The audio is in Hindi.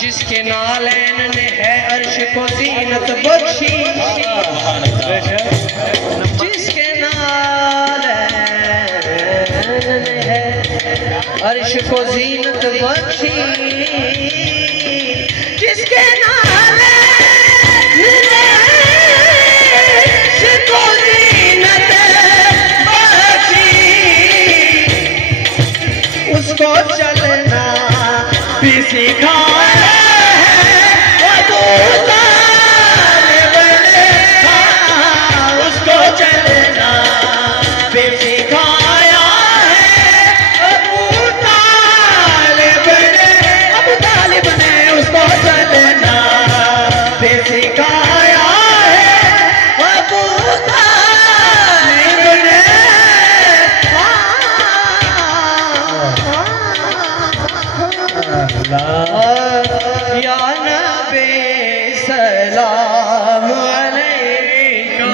जिसके नालैन ने है अर्श को ज़ीनत बख्शी, जिसके नालैन ने है अर्श को ज़ीनत बख्शी, जिसके नालैन ने अर्श को ज़ीनत बख्शी, उसको चलना भी सिखाया है अबू तालिब ने, उसको चलना भी सिखाया है अबू तालिब ने, अबू तालिब ने उसको चलना भी सिखाया है अबू तालिब ने। या नबी सलाम अलैका।